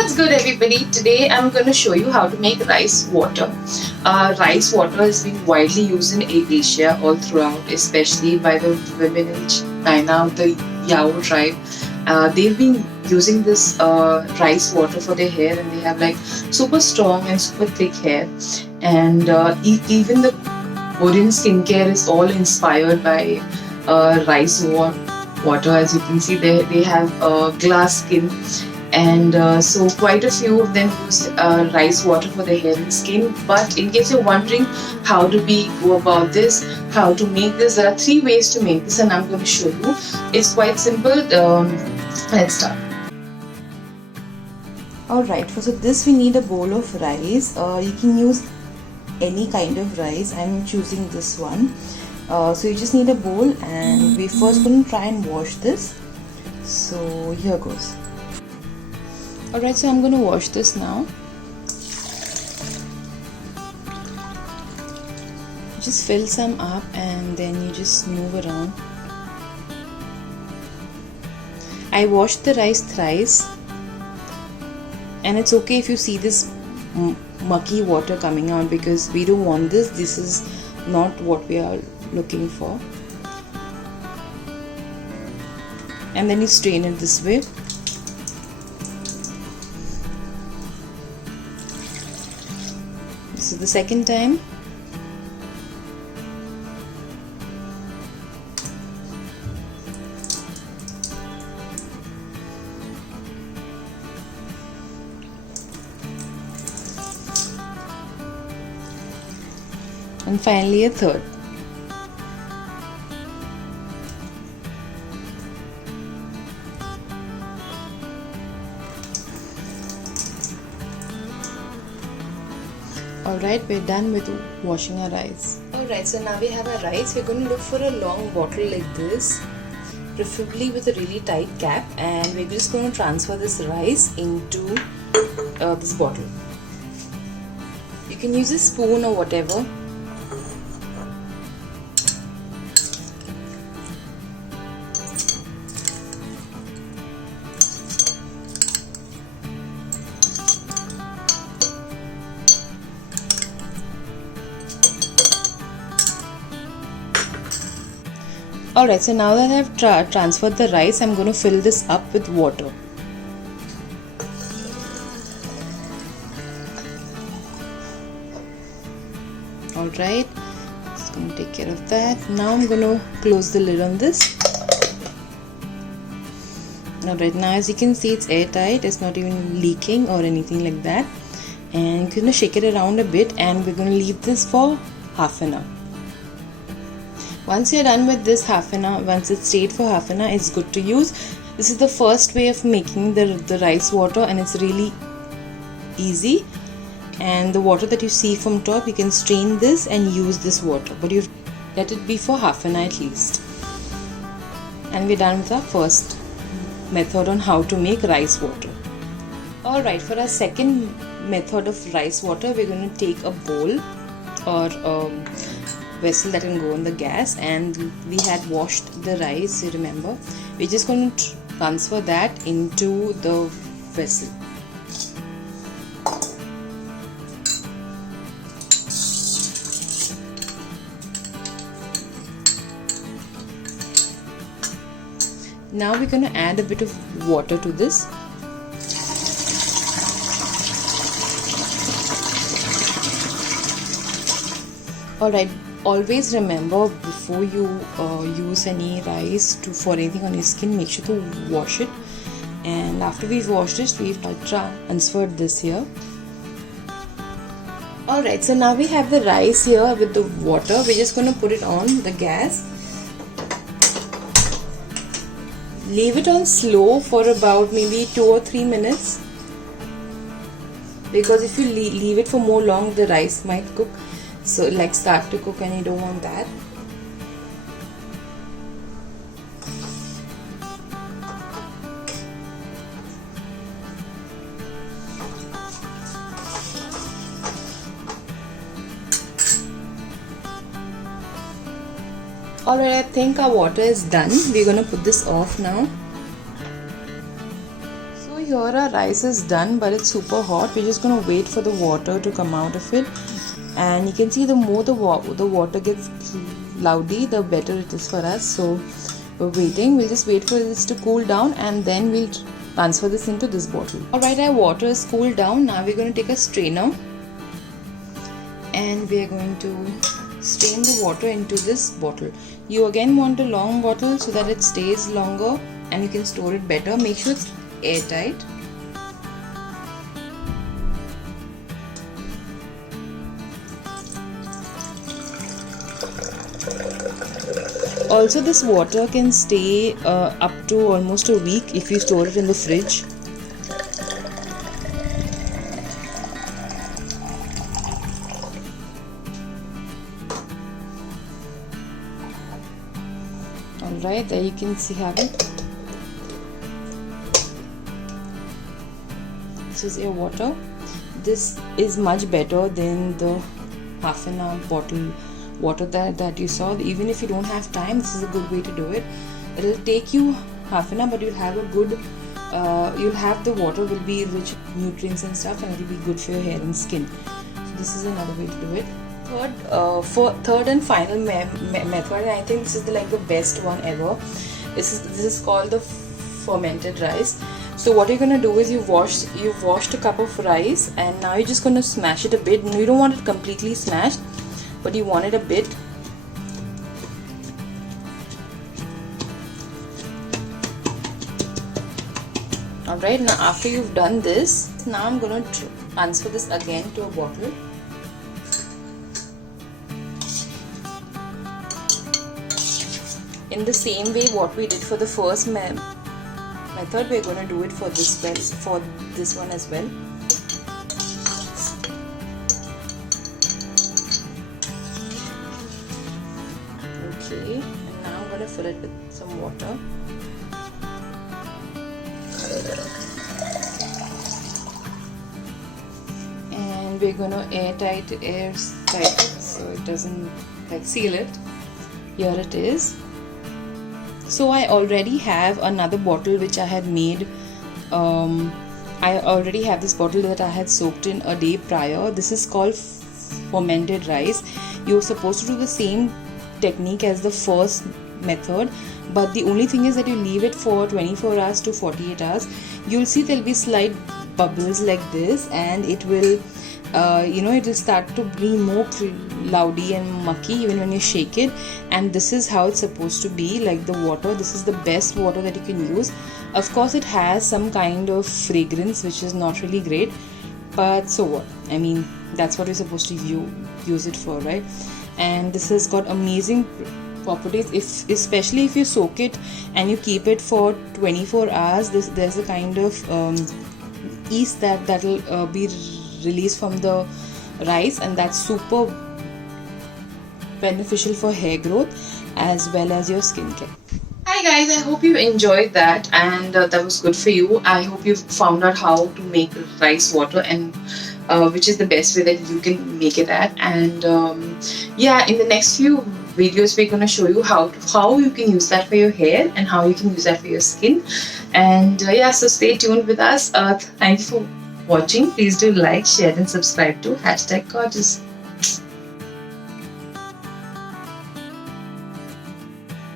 What's good, everybody? Today I'm going to show you how to make rice water. Rice water has been widely used in Asia all throughout, especially by the women in China, the Yao tribe. They've been using this rice water for their hair, and they have like super strong and super thick hair. And even the Korean skincare is all inspired by rice water. As you can see, they have glass skin, and so quite a few of them use rice water for their hair and skin. But in case you're wondering how do we go about this, how to make this, there are 3 ways to make this, and I'm going to show you. It's quite simple. Let's start. Alright, so this we need a bowl of rice. You can use any kind of rice. I'm choosing this one. So you just need a bowl, and we're first going to try and wash this. So here goes. Alright, so I'm going to wash this now. Just fill some up and then you just move around. I washed the rice thrice, and it's okay if you see this mucky water coming out, because we don't want this. This is not what we are looking for. And then you strain it this way. This is the second time. And finally a third. Alright, we're done with washing our rice. Alright, so now we have our rice. We're going to look for a long bottle like this, preferably with a really tight cap, and we're just going to transfer this rice into this bottle. You can use a spoon or whatever. Alright, so now that I have transferred the rice, I'm going to fill this up with water. Alright, just going to take care of that. Now I'm going to close the lid on this. Alright, now as you can see, it's airtight. It's not even leaking or anything like that. And you're going to shake it around a bit, and we're going to leave this for half an hour. Once you're done with this half an hour, once it's stayed for half an hour, it's good to use. This is the first way of making the rice water, and it's really easy. And the water that you see from top, you can strain this and use this water, but you let it be for half an hour at least. And we're done with our first method on how to make rice water. Alright, for our second method of rice water, we're going to take a bowl or vessel that can go on the gas, and we had washed the rice, you remember. We're just going to transfer that into the vessel. Now we're going to add a bit of water to this. Alright, always remember, before you use any rice for anything on your skin, make sure to wash it. And after we've washed it, we've transferred this here. Alright, so now we have the rice here with the water. We're just going to put it on the gas. Leave it on slow for about maybe 2 or 3 minutes, because if you leave it for more long, the rice might cook. So like start to cook, and you don't want that. Alright, I think our water is done. We're going to put this off now. So here our rice is done, but it's super hot. We're just gonna wait for the water to come out of it, and you can see the more the water gets cloudy, the better it is for us. So we're waiting. We'll just wait for this to cool down, and then we'll transfer this into this bottle. Alright, our water is cooled down. Now we're going to take a strainer, and we're going to strain the water into this bottle. You again want a long bottle so that it stays longer and you can store it better. Make sure it's airtight. Also, this water can stay up to almost a week if you store it in the fridge. Alright, there you can have it. This is your water. This is much better than the half an hour bottle water that you saw. Even if you don't have time, this is a good way to do it. It'll take you half an hour, but you'll have a good you'll have the water will be rich with nutrients and stuff, and it'll be good for your hair and skin. So this is another way to do it. Third and final method, and I think this is the best one ever. This is called the fermented rice. So what you're gonna do is you've washed a cup of rice, and now you're just gonna smash it a bit. You don't want it completely smashed, but you want it a bit. Alright, now after you've done this, now I'm gonna transfer this again to a bottle. In the same way what we did for the first method, we're going to do it for this one as well. Okay, and now I'm going to fill it with some water. And we're going to airtight so it doesn't seal it. Here it is. So I already have another bottle which I had made. I already have this bottle that I had soaked in a day prior. This is called fermented rice. You're supposed to do the same technique as the first method, but the only thing is that you leave it for 24 hours to 48 hours. You'll see there'll be slight bubbles like this, and it will it will start to be more cloudy and mucky even when you shake it. And this is how it's supposed to be, like the water. This is the best water that you can use. Of course, it has some kind of fragrance which is not really great, but so what? I mean, that's what you're supposed to use it for, right? And this has got amazing properties, especially if you soak it and you keep it for 24 hours. There's a kind of yeast that'll be released from the rice, and that's super beneficial for hair growth as well as your skincare. Hi guys, I hope you enjoyed that, and that was good for you. I hope you found out how to make rice water, and which is the best way that you can make it at. And yeah, in the next few videos we're going to show you how you can use that for your hair and how you can use that for your skin. And yeah, so stay tuned with us. Thank you for watching. Please do like, share and subscribe to #gorgeous.